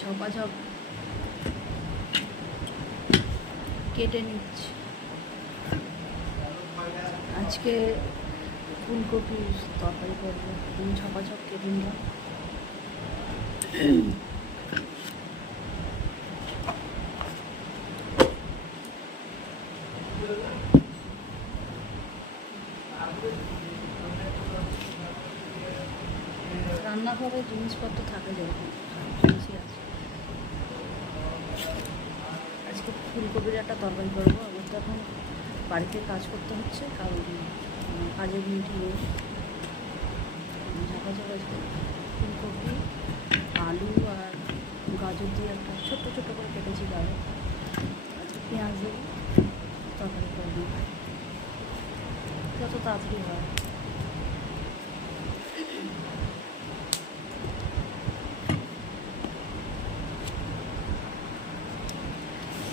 ঝপাঝপ কেটে নিচ্ছি। আজকে ফুলকপির তরকারি করবো, আমি ঝপাঝপ কেটে নিলাম। রান্নাঘরে জিনিসপত্র থাকে যেরকম জিনিসই আছে। আজকে ফুলকপির একটা তরকারি করবো। আমার তো এখন বাড়িতে কাজ করতে হচ্ছে, কারণ কাজের মিটিং নেই। ঝাঁকাঝাঁক আজকে ফুলকপি, আলু আর গাজর দিয়ে একটা ছোট্ট ছোট্ট করে কেটেছি গাজর। আজকে পেঁয়াজ দিয়ে তরকারি করবো, যত তাড়াতাড়ি হয়।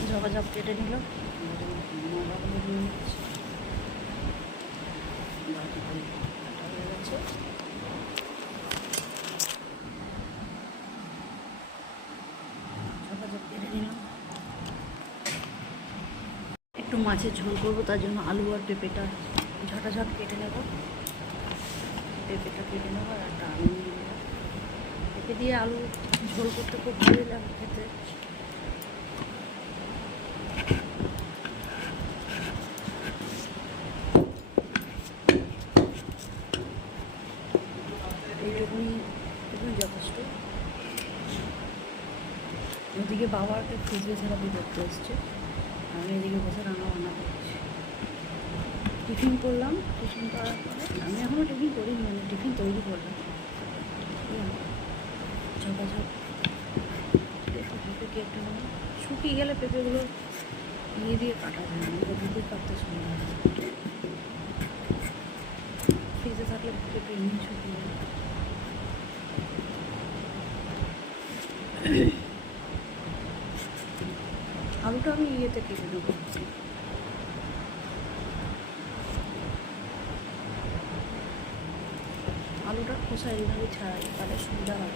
ঝপাঝপ কেটে নিল, মশলাগুলো দিয়ে নিচ্ছি। হয়ে গেছে। ঝপাঝপ কেটে নিলাম। একটু মাছের ঝোল করবো, তার জন্য আলু আর পেঁপেটা ঝটাঝট কেটে নেব। পেঁপেটা কেটে নেবো আর একটা আলু নিয়ে নেবো। পেঁপে দিয়ে আলু ঝোল করতে খুব ভালোই লাগে খেতে। এইটুকুনি যথেষ্ট। ওদিকে বাবাকে ফিজিওথেরাপি করতে এসছে, আমি এদিকে বসে রান্না বান্না করছি। টিফিন করলাম, টিফিন করার পরে আমি এখনও টিফিন করিনি, মানে টিফিন তৈরি করলাম। ঝপাঝপ পেঁপে কেটে নেব। শুকিয়ে গেলে পেঁপেগুলো দিয়ে কাটা যায় না, পেঁপে কাটতে সুবিধা হয়। ফ্রিজে থাকলে পেঁপে এমনি শুকিয়ে যায়। আলুটা আমি ইয়েতে কেটে নেবো, আলুটা খোসা এইভাবে ছাড়াই, তাহলে সুবিধা হয়।